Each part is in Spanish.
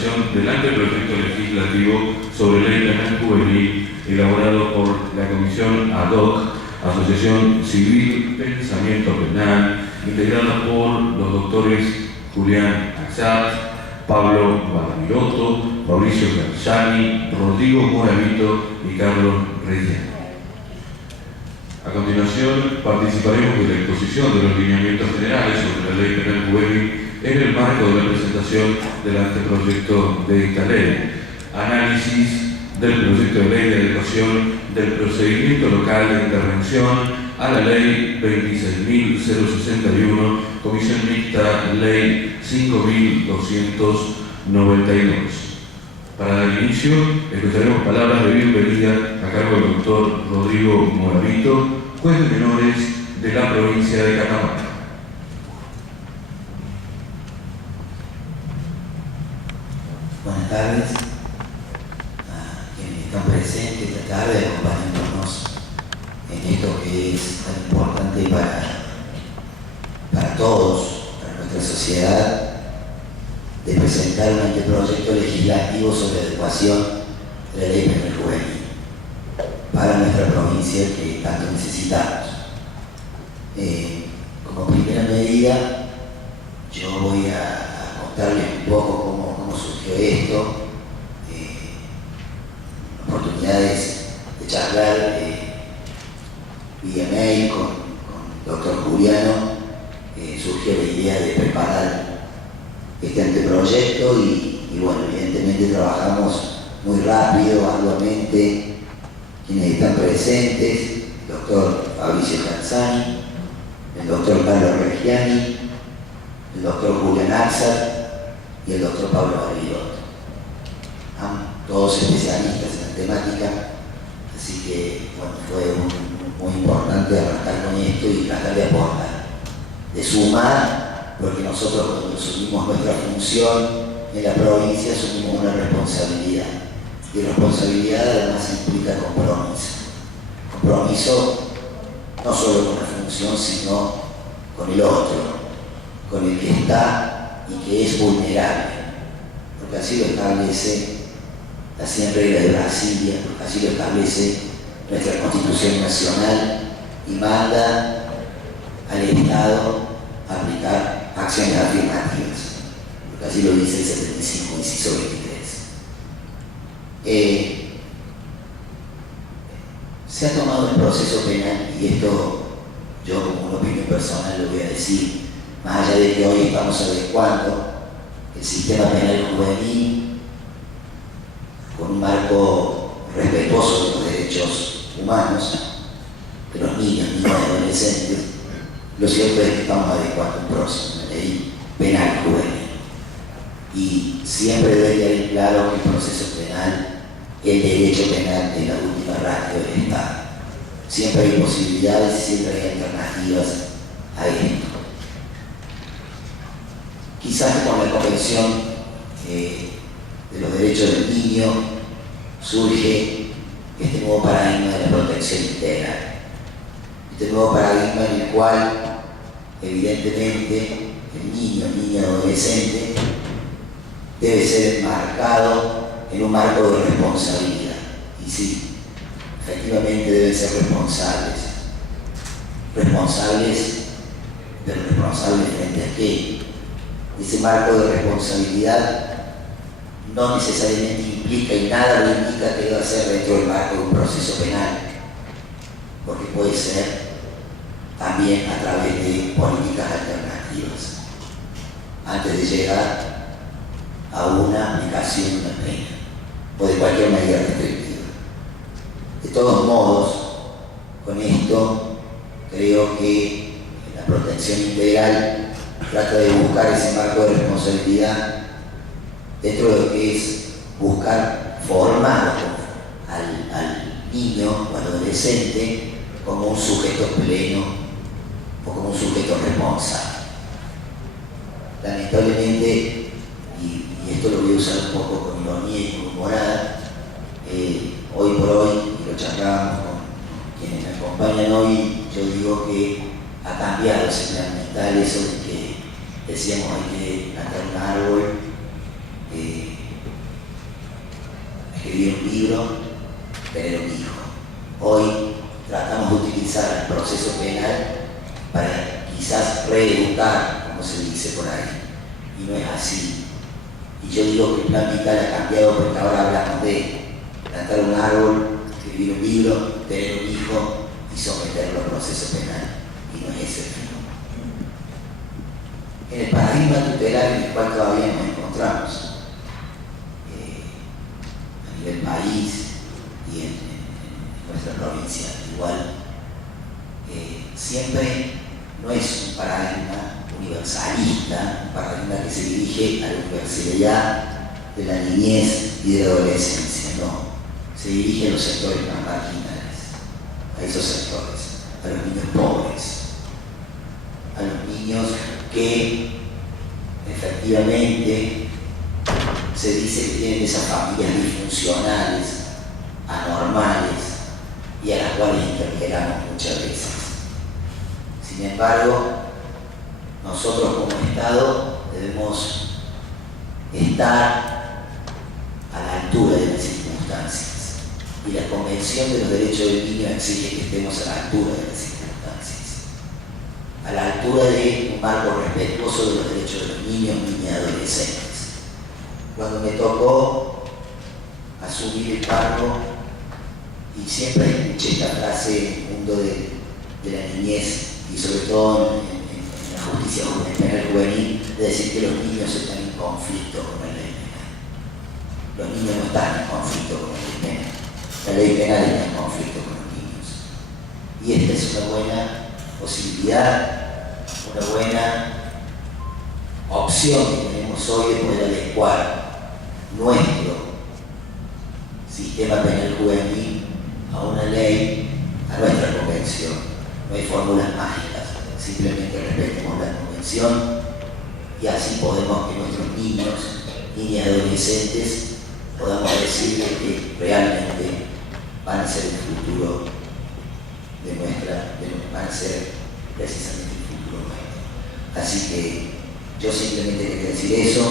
presentación del anteproyecto legislativo sobre ley penal juvenil elaborado por la Comisión Ad hoc, Asociación Civil Pensamiento Penal, integrada por los doctores Julián Axat, Pablo Barbiroto, Mauricio Garzani, Rodrigo Moravito y Carlos Reyes. A continuación, participaremos de la exposición de los lineamientos generales sobre la ley penal juvenil en el marco de la presentación del anteproyecto de esta ley, análisis del proyecto de ley de adecuación del procedimiento local de intervención a la ley 26.061, Comisión Mixta Ley 5.292. Para dar inicio, escucharemos palabras de bienvenida a cargo del doctor Rodrigo Moravito, juez de menores de la provincia de Catamarca. Buenas tardes a quienes están presentes esta tarde acompañándonos en esto que es tan importante para todos, para nuestra sociedad, de presentar un anteproyecto legislativo sobre adecuación de la ley penal juvenil para nuestra provincia que tanto necesitamos. Como primera medida, yo voy a contarles un poco cómo surgió esto, oportunidades de charlar vía mail con el doctor Juliano, surgió la idea de preparar este anteproyecto y bueno, evidentemente trabajamos muy rápido, arduamente, quienes están presentes, el doctor Fabricio Garzani, el doctor Carlos Reggiani, el doctor Julián Axat y el doctor Pablo Barbiroto, todos especialistas en la temática, así que bueno, fue muy importante arrancar con esto y tratar de aportar, de sumar, porque nosotros cuando asumimos nuestra función en la provincia asumimos una responsabilidad, y responsabilidad además implica compromiso. Compromiso no solo con la función, sino con el otro, con el que está y que es vulnerable, porque así lo establece las 100 reglas de Brasilia, porque así lo establece nuestra Constitución Nacional y manda al Estado a aplicar acciones afirmativas, porque así lo dice el 75, inciso 23. Se ha tomado el proceso penal, y esto yo como una opinión personal lo voy a decir, más allá de que hoy estamos adecuando el sistema penal juvenil con un marco respetuoso de los derechos humanos de los niños y adolescentes. Lo cierto es que estamos adecuando un proceso, una ley penal juvenil. Y siempre debe quedar claro que el proceso penal, el derecho penal es la última ratio del Estado. Siempre hay posibilidades y siempre hay alternativas a esto. Quizás con la Convención de los Derechos del Niño surge este nuevo paradigma de la protección integral. Este nuevo paradigma en el cual evidentemente el niño adolescente debe ser enmarcado en un marco de responsabilidad. Y sí, efectivamente deben ser responsables, pero responsables frente a qué. Ese marco de responsabilidad no necesariamente implica, y nada lo indica, que deba ser dentro del marco de un proceso penal, porque puede ser también a través de políticas alternativas, antes de llegar a una aplicación de una pena o de cualquier medida restrictiva. De todos modos, con esto creo que la protección integral trata de buscar ese marco de responsabilidad dentro de lo que es buscar formar al niño o al adolescente como un sujeto pleno o como un sujeto responsable. Lamentablemente, y esto lo voy a usar un poco con ironía y con humorada, hoy por hoy, y lo charlábamos con quienes me acompañan hoy, yo digo que ha cambiado ese plan mental, eso de que decíamos hay que plantar un árbol, libro, tener un hijo. Hoy tratamos de utilizar el proceso penal para quizás reeducar, como se dice por ahí, y no es así. Y yo digo que el plan vital ha cambiado porque ahora hablamos de plantar un árbol, escribir un libro, tener un hijo y someterlo al proceso penal, y no es ese el fin. En el paradigma tutelar en el cual todavía nos encontramos, a nivel país y en nuestra provincia igual, siempre no es un paradigma universalista, un paradigma que se dirige a la universalidad de la niñez y de la adolescencia, no. Se dirige a los sectores más marginales, a esos sectores, a los niños pobres, a los niños que efectivamente se dice que tienen esas familias disfuncionales, anormales, y a las cuales interpelamos muchas veces. Sin embargo, nosotros como Estado debemos estar a la altura de las circunstancias, y la Convención de los Derechos del Niño exige que estemos a la altura de las circunstancias, a la altura de un marco respetuoso de los derechos de los niños, niñas y adolescentes. Cuando me tocó asumir el cargo, y siempre escuché esta frase en el mundo de la niñez y sobre todo en la justicia penal juvenil, de decir que los niños están en conflicto con la ley penal. Los niños no están en conflicto con la ley penal. La ley penal está en conflicto con los niños. Y esta es una buena posibilidad, una buena opción que tenemos hoy de poder adecuar nuestro sistema penal juvenil a una ley, a nuestra convención. No hay fórmulas mágicas, simplemente respetemos la convención y así podemos que nuestros niños, niñas y adolescentes podamos decirles que realmente van a ser el futuro van a ser precisamente el futuro nuestro. Así que yo simplemente quería decir eso,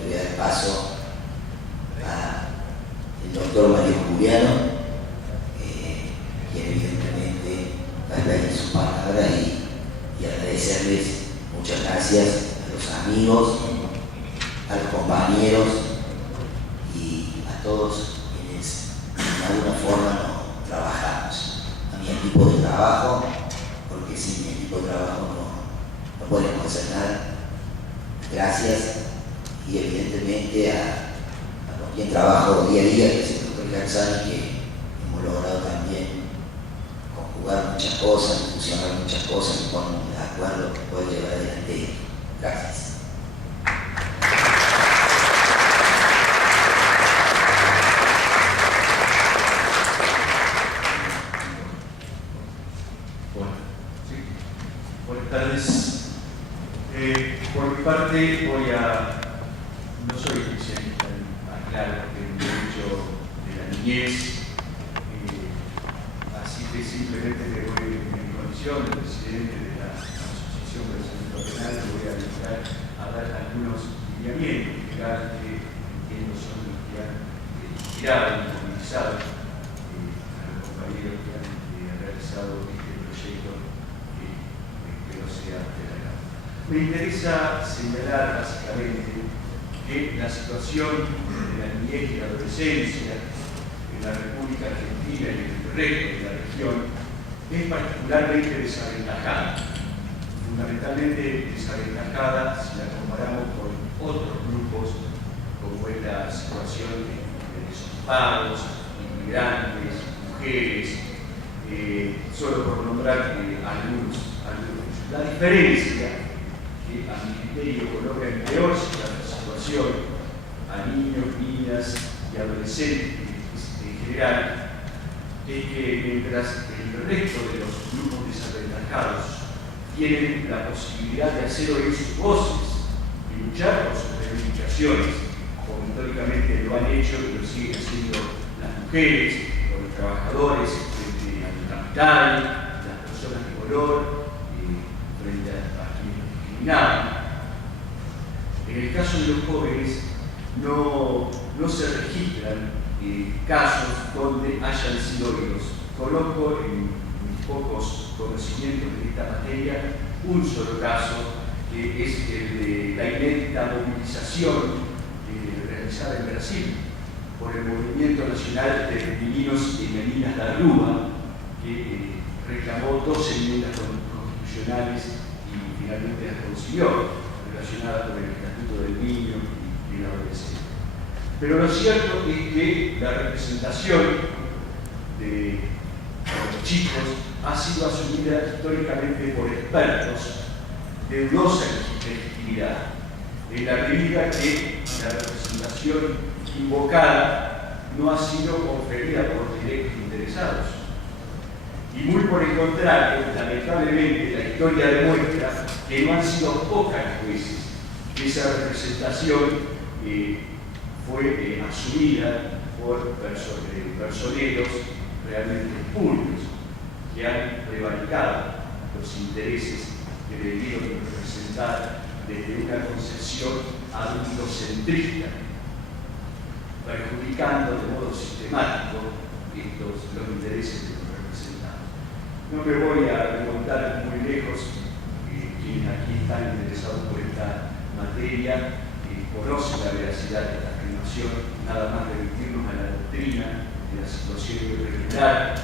le voy a dar paso al doctor Mario Juliano, quien evidentemente va a estar en sus palabras y agradecerles muchas gracias a los amigos, a los compañeros y a todos quienes de alguna forma no trabajamos, a mi equipo de trabajo, porque sin mi equipo de trabajo no podemos hacer nada. Gracias, y evidentemente a quien trabajo día a día, que es el doctor Garzani, que hemos logrado también conjugar muchas cosas, fusionar muchas cosas y ponernos de acuerdo que puede llevar adelante. Gracias. Buenas tardes. Por mi parte no soy especialista en aclarar el derecho de la niñez, así que simplemente le voy, en mi condición de presidente de la Asociación de Procedimiento Penal, le voy a dedicar a dar algunos lineamientos legales que entiendo son los que han inspirado y movilizado a los compañeros que han realizado este proyecto, que espero sea realizado. Me interesa señalar básicamente que la situación de la niñez y la adolescencia en la República Argentina y en el resto de la región es particularmente desaventajada, fundamentalmente desaventajada si la comparamos con otros grupos, como es la situación de desocupados, inmigrantes, mujeres, solo por nombrar algunos. La diferencia que a mi criterio coloca en peor situación a niños, niñas y adolescentes en general es que mientras el resto de los grupos desaventajados tienen la posibilidad de hacer oír sus voces y luchar por sus reivindicaciones, como históricamente lo han hecho y lo siguen haciendo las mujeres o los trabajadores frente al capital, las personas de color, frente a quienes discriminaban. En el caso de los jóvenes no se registran casos donde hayan sido oídos. Coloco en mis pocos conocimientos de esta materia un solo caso, que es el de la inédita movilización realizada en Brasil por el Movimiento Nacional de Meninos y Meninas da Rúa, que reclamó 2 enmiendas constitucionales y finalmente las consiguió, relacionadas con el Estatuto del Niño y el Adolescente. Pero lo cierto es que la representación de los chicos ha sido asumida históricamente por expertos de dudosa legitimidad, en la medida que la representación invocada no ha sido conferida por directos interesados. Y muy por el contrario, lamentablemente, la historia demuestra que no han sido pocas las veces que esa representación fue asumida por personeros realmente públicos que han prevaricado los intereses que debieron representar desde una concepción adultocentrista, perjudicando de modo sistemático los intereses de los representados. No me voy a remontar muy lejos, quienes aquí están interesados por esta materia conocen la veracidad de esta afirmación, nada más remitirnos a la doctrina de la situación irregular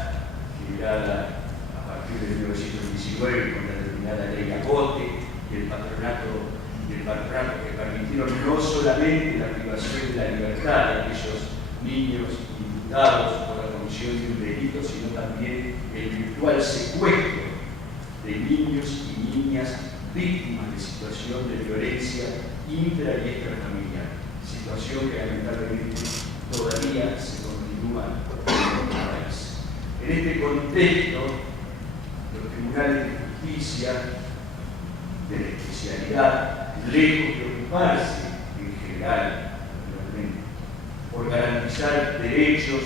generada a partir de 1919 con la denominada ley Agote y el patronato que permitieron no solamente la privación de la libertad de aquellos niños imputados por la comisión de un delito, sino también el virtual secuestro de niños y niñas víctimas de situación de violencia intra y extrafamiliar, situación que lamentablemente todavía se continúa en nuestro país. En este contexto, los tribunales de justicia de la especialidad, lejos de ocuparse en general, naturalmente, por garantizar derechos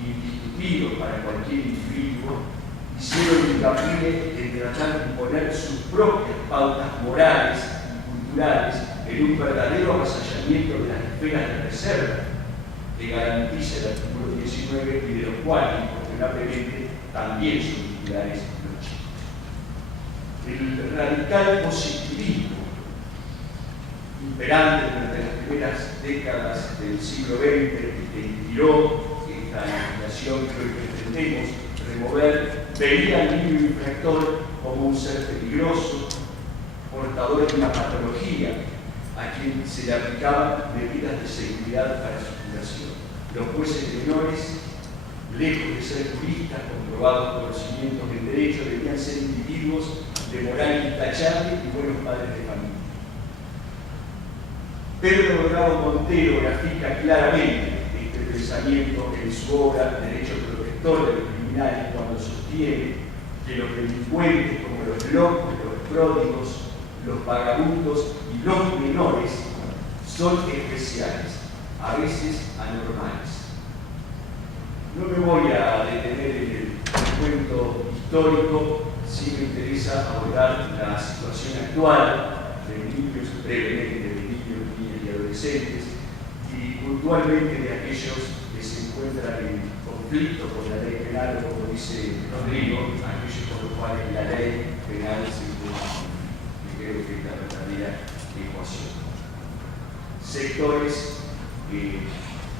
indiscutidos para cualquier individuo, hicieron hincapié en tratar de imponer sus propias pautas morales y culturales en un verdadero avasallamiento de las esferas de reserva que garantiza el artículo 19 y de los cuales, incuestionablemente, también son titulares los chicos. El radical positivismo imperante durante las primeras décadas del siglo XX que inspiró esta legislación que hoy pretendemos remover, veía al niño infractor como un ser peligroso, portador de una patología, a quien se le aplicaban medidas de seguridad para su curación. Los jueces menores, lejos de ser juristas con probados conocimientos del derecho, debían ser individuos de moral intachable y buenos padres de familia. Pedro Bravo Montero grafica claramente este pensamiento en su obra Derecho Protector de los Criminales, cuando sostiene que los delincuentes, como los locos, los pródigos, los vagabundos y los menores, son especiales, a veces anormales. No me voy a detener en el cuento histórico, sí me interesa abordar la situación actual de niños, brevemente, de niños, niñas y adolescentes, y puntualmente de aquellos que se encuentran en conflicto con la ley penal, o como dice Rodrigo, aquellos con los cuales la ley penal se impone, que creo que es la verdadera ecuación. Sectores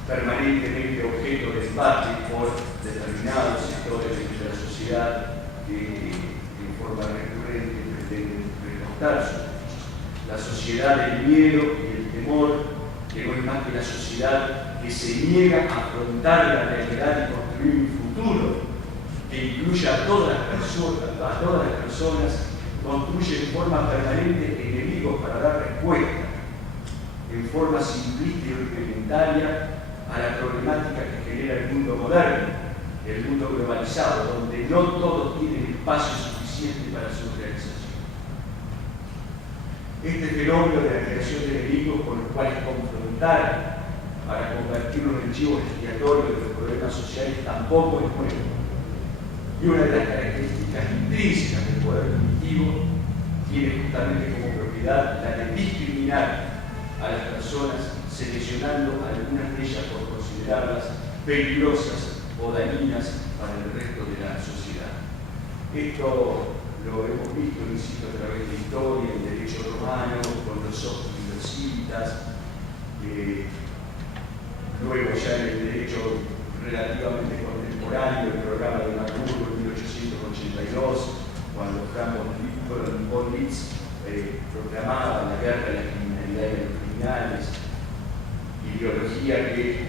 permanentemente objeto de debate por determinados sectores de la sociedad que en forma recurrente pretenden recortar sus derechos. La sociedad del miedo y el temor, que no es más que la sociedad que se niega a afrontar la realidad y construir un futuro que incluya a todas las personas, construye en forma permanente enemigos para dar respuesta en forma simplista y rudimentaria a la problemática que genera el mundo moderno, el mundo globalizado, donde no todos tienen espacio suficiente para su realización. Este fenómeno de la creación de enemigos con los cuales confrontar para convertirlos en chivos expiatorios de los problemas sociales tampoco es nuevo. Y una de las características intrínsecas del poder punitivo tiene justamente como propiedad la de discriminar a las personas seleccionando algunas de ellas por considerarlas peligrosas o dañinas para el resto de la sociedad. Esto lo hemos visto, insisto, a través de historia, el derecho romano, con los socitas, luego ya en el derecho relativamente contemporáneo, el programa de Magdeburgo en 1882, cuando Frank von Liszt proclamaba la guerra de la criminalidad y de los criminales, ideología que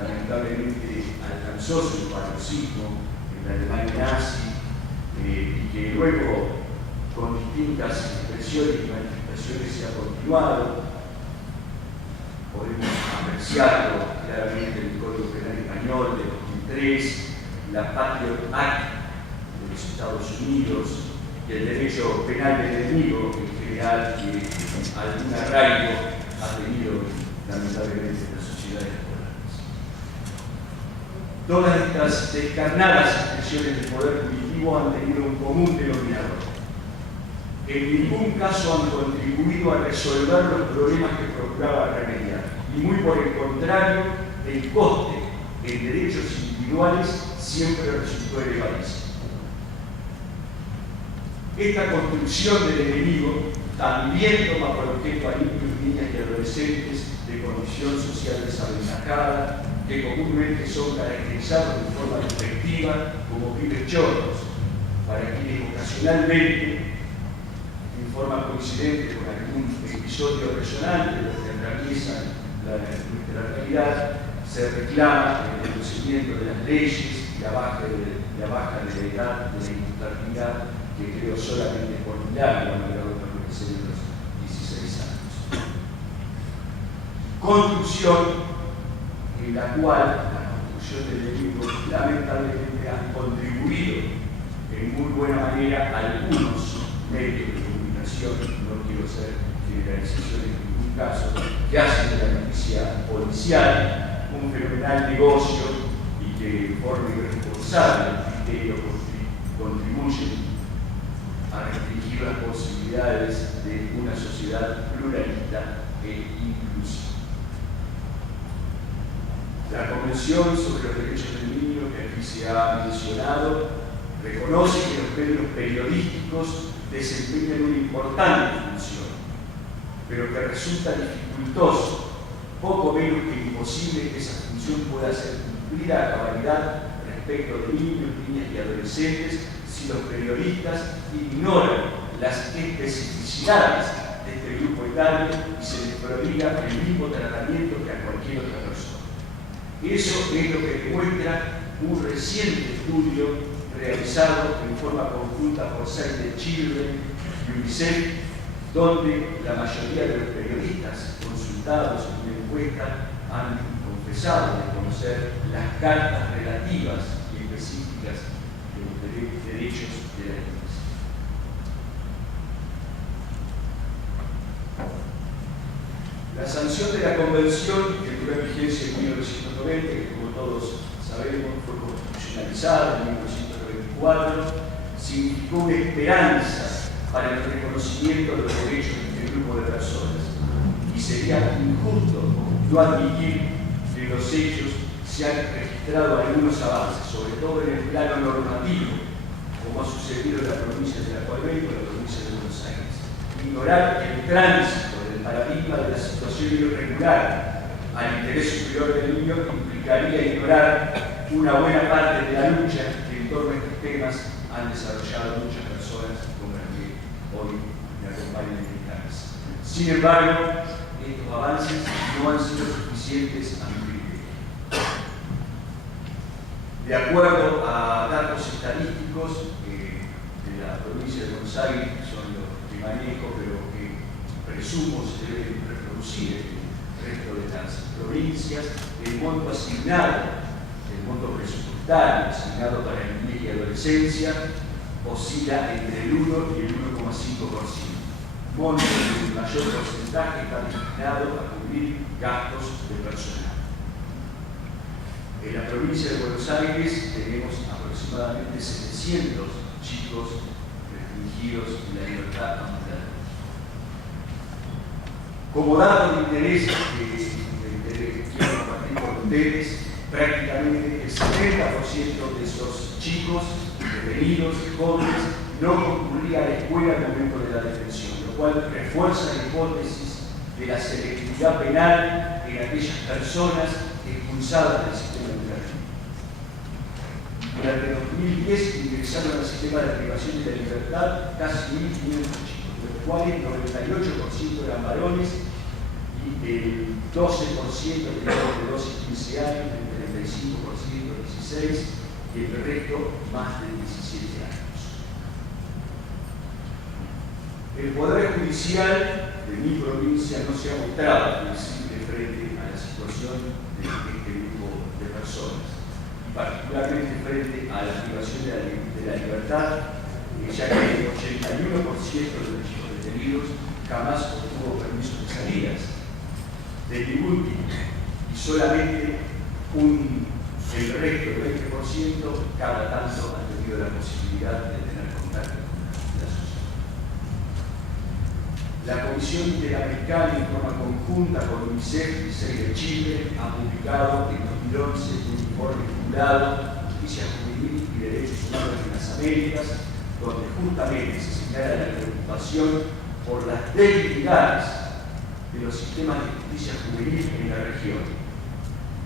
lamentablemente alcanzó su paroxismo en la Alemania nazi, y que luego con distintas expresiones y manifestaciones se ha continuado. Podemos apreciarlo claramente en el Código Penal Español de 2003, la Patriot Act de los Estados Unidos y el derecho penal del enemigo en general, que algún arraigo ha tenido lamentablemente en las sociedades modernas. Todas estas descarnadas expresiones del poder punitivo han tenido un común denominador. En ningún caso han contribuido a resolver los problemas que procuraba remediar, y muy por el contrario, el coste en derechos individuales siempre resultó elevadísimo. Esta construcción del enemigo también toma por objeto a niños, niñas y adolescentes de condición social desaventajada, que comúnmente son caracterizados de forma despectiva como pibes chorros, para quienes ocasionalmente, en forma coincidente con algún episodio resonante de lo que atraviesa nuestra realidad, se reclama el conocimiento de las leyes y la baja de la edad de la imputabilidad, que creo solamente por milagro han logrado permanecer en los 16 años. Construcción en la cual la construcción del enemigo lamentablemente han contribuido en muy buena manera algunos medios de comunicación, no quiero hacer generalizaciones en ningún caso, que hacen de la noticia policial un fenomenal negocio y que de forma irresponsable criterio contribuyen a restringir las posibilidades de una sociedad pluralista e inclusiva. La Convención sobre los Derechos del Niño, que aquí se ha mencionado, reconoce que los medios periodísticos desempeñan una importante función, pero que resulta dificultoso, poco menos que imposible, que esa función pueda ser cumplida a cabalidad respecto de niños, niñas y adolescentes si los periodistas ignoran las especificidades de este grupo etario y se les prodiga el mismo tratamiento que a cualquier otra persona. Eso es lo que demuestra un reciente estudio realizado en forma conjunta por Save the Children y UNICEF, donde la mayoría de los periodistas consultados en una encuesta han confesado desconocer las cartas relativas y específicas de los derechos de la niñez. La sanción de la Convención, que entró en vigencia en 1990, que como todos sabemos fue constitucionalizada en 1994, significó una esperanza para el reconocimiento de los derechos de este grupo de personas. Y sería injusto no admitir que los hechos se han registrado algunos avances, sobre todo en el plano normativo, como ha sucedido en la provincia de la cual vengo, en la provincia de Buenos Aires. Ignorar el tránsito del paradigma de la situación irregular al interés superior del niño implicaría ignorar una buena parte de la lucha que en torno a estos temas han desarrollado muchas personas como las que hoy me acompañan en mi casa. Sin embargo, estos avances no han sido suficientes a mi criterio. De acuerdo a datos estadísticos de la provincia de Buenos Aires, que son los que manejo, pero que presumo se deben reproducir en el resto de las provincias, el monto asignado, el monto presupuestario asignado para niñez y adolescencia oscila entre el 1 y el 1,5%. Monto del mayor porcentaje está destinado a cubrir gastos de personal. En la provincia de Buenos Aires tenemos aproximadamente 700 chicos restringidos en la libertad ambulatoria. Como dato de interés de ustedes, prácticamente el 70% de esos chicos, detenidos, jóvenes, no concurría a la escuela al momento de la detención, lo cual refuerza la hipótesis de la selectividad penal en aquellas personas expulsadas del sistema educativo. Durante 2010 ingresaron al sistema de privación de la libertad casi 1.500 chicos, de los cuales 98% eran varones y el 12% menores de 12 y 15 años, el 35% 16 y el resto más de 17 años. El Poder Judicial de mi provincia no se ha mostrado flexible frente a la situación de este grupo de personas, y particularmente frente a la privación de la libertad, ya que el 81% de los chicos detenidos jamás obtuvo permiso de salidas de ningún tipo, y solamente el resto del 20% cada tanto han tenido la posibilidad de tener contacto con la sociedad. La Comisión Interamericana, en forma conjunta con UNICEF y SEI de Chile, ha publicado en 2011 un informe titulado Justicia Juvenil y Derechos Humanos en las Américas, donde justamente se señala la preocupación por las debilidades de los sistemas de justicia juvenil en la región,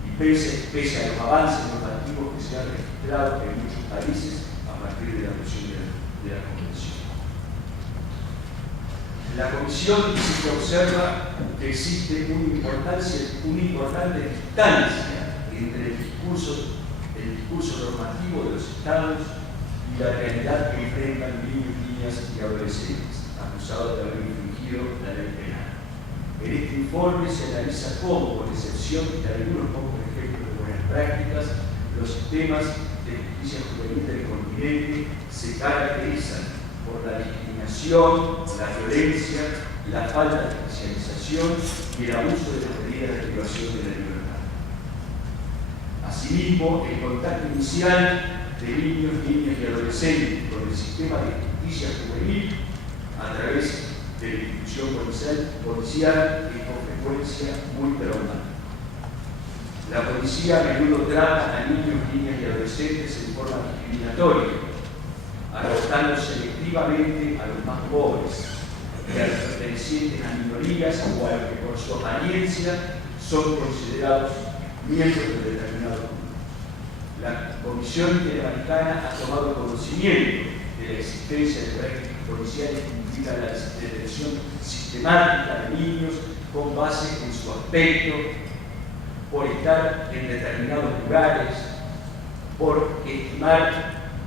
y pese a los avances normativos que se han registrado en muchos países a partir de la adopción de la Convención. La Comisión dice que observa que existe una importante distancia entre el discurso normativo de los Estados y la realidad que enfrentan niños, niñas y adolescentes acusados de haber infringido la ley penal. En este informe se analiza cómo, con excepción de algunos pocos ejemplos de buenas prácticas, los sistemas de justicia juvenil del continente se caracterizan por la discriminación, la violencia, la falta de especialización y el abuso de las medidas de privación de la libertad. Asimismo, el contacto inicial de niños, niñas y adolescentes con el sistema de justicia juvenil a través de la institución policial es con frecuencia muy traumático. La policía a menudo trata a niños, niñas y adolescentes en forma discriminatoria, arrojando selectivamente a los más pobres y a los pertenecientes a minorías o a los que por su apariencia son considerados miembros de determinado grupo. La Comisión Interamericana ha tomado conocimiento de la existencia de prácticas policiales que implican la detención sistemática de niños con base en su aspecto, por estar en determinados lugares, por estimar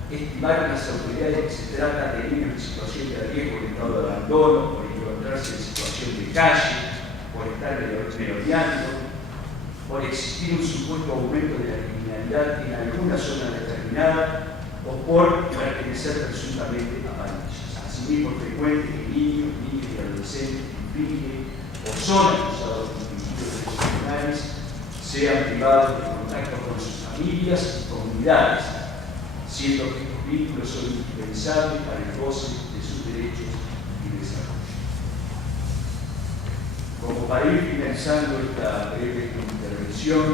las autoridades que se trata de niños en situación de riesgo, en estado de abandono, por encontrarse en situación de calle, por estar merodeando, por existir un supuesto aumento de la criminalidad en alguna zona determinada o por pertenecer presuntamente a pandillas. Asimismo, es frecuente que niños, niñas y adolescentes infringen o son acusados de infringir derechos penales, sean privados de contacto con sus familias y comunidades, siendo que estos vínculos son indispensables para el goce de sus derechos y desarrollo. Como para ir finalizando esta breve intervención,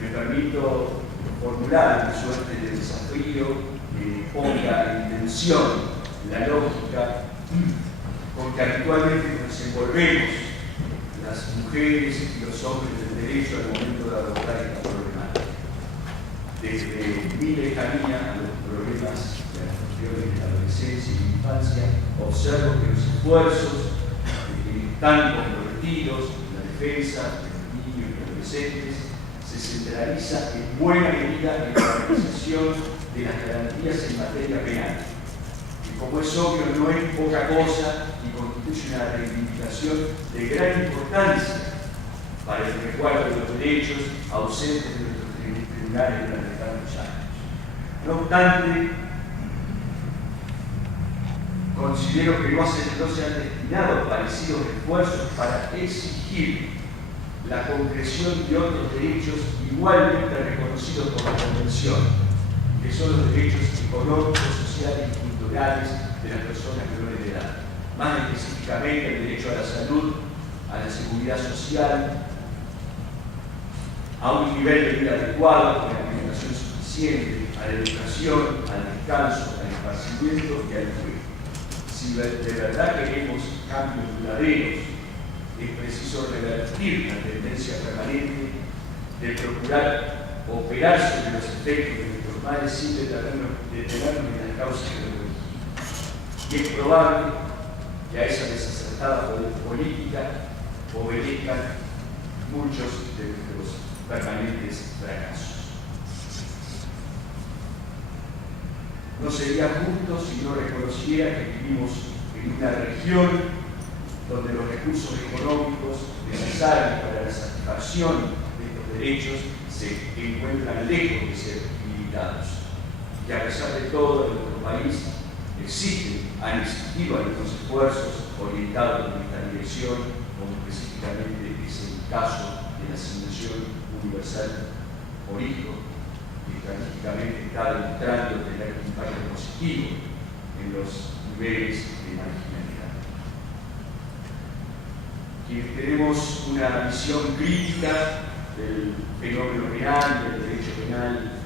me permito formular una suerte de desafío que ponga en tensión la lógica con que actualmente nos envolvemos las mujeres y los hombres del derecho al momento de abordar esta problemática. Desde mi lejanía a los problemas de las cuestiones de la adolescencia y la infancia, observo que los esfuerzos que están comprometidos en la defensa de los niños y adolescentes se centraliza en buena medida en la organización de las garantías en materia penal, que como es obvio no es poca cosa y constituye una reivindicación de gran importancia para el resguardo de los derechos ausentes de nuestros tribunales durante tantos años. No obstante, considero que no se han destinado parecidos esfuerzos para exigir la concreción de otros derechos igualmente reconocidos por la Convención, que son los derechos económicos, sociales y culturales de las personas menores de edad. Más específicamente el derecho a la salud, a la seguridad social, a un nivel de vida adecuado, con alimentación suficiente, a la educación, al descanso, al esparcimiento y al juego. Si de verdad queremos cambios duraderos, es preciso revertir la tendencia permanente de procurar operar sobre los efectos de nuestros males sin detenernos en las causas de los origen. Y es probable que a esa desacertada política obedezcan muchos de nuestros permanentes fracasos. No sería justo si no reconociera que vivimos en una región donde los recursos económicos necesarios para la satisfacción de estos derechos se encuentran lejos de ser limitados. Y a pesar de todo, en nuestro país han existido algunos esfuerzos orientados en esta dirección, como específicamente es el caso de la asignación universal por hijo, que estadísticamente está demostrando tener un impacto positivo en los niveles de marginalidad. Quienes tenemos una visión crítica del fenómeno real, del derecho penal,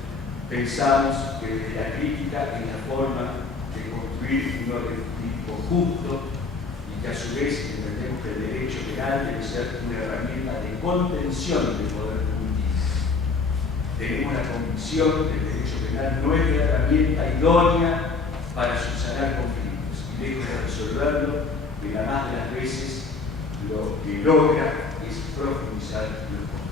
pensamos que desde la crítica es la forma de construir un orden jurídico justo y que a su vez entendemos que el derecho penal debe ser una herramienta de contención del poder público. Tenemos la convicción que el derecho penal no es la herramienta idónea para subsanar conflictos y lejos de resolverlo, que la más de las veces lo que logra es profundizar los conflictos.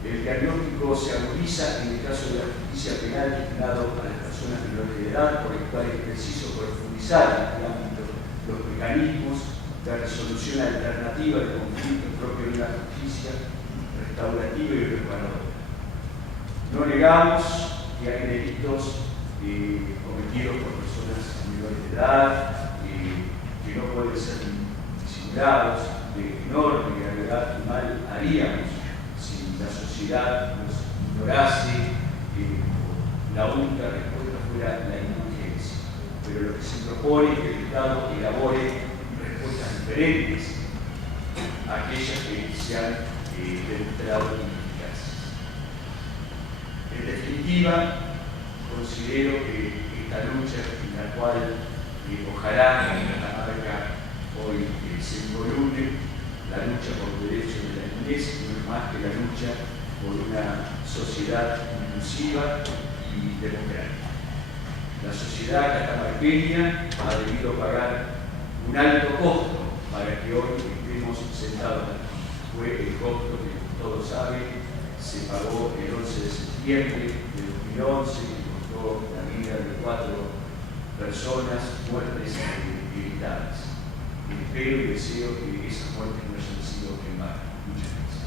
El diagnóstico se agudiza en el caso de la justicia penal destinado a las personas menores de edad, por el cual es preciso profundizar en este ámbito los mecanismos de resolución alternativa de conflictos propios de la justicia restaurativa y reparadora. No negamos que hay delitos cometidos por personas menores de edad, que no pueden ser disimulados, de enorme gravedad y mal haríamos si la sociedad nos ignorase, la única respuesta fuera la indulgencia. Pero lo que se propone es que el Estado elabore respuestas diferentes a aquellas que se han demostrado ineficaces. En definitiva, considero que esta lucha en la cual ojalá en Catamarca hoy se involucre, la lucha por el derecho de la niñez, no es más que la lucha por una sociedad inclusiva y democrática. La sociedad catamarqueña ha debido pagar un alto costo para que hoy estemos sentados aquí. Fue el costo que todos saben, se pagó el 11 de septiembre de 2011, la vida de 4 personas muertes evitadas. Espero y deseo que esas muertes no hayan sido en vano. Muchas gracias.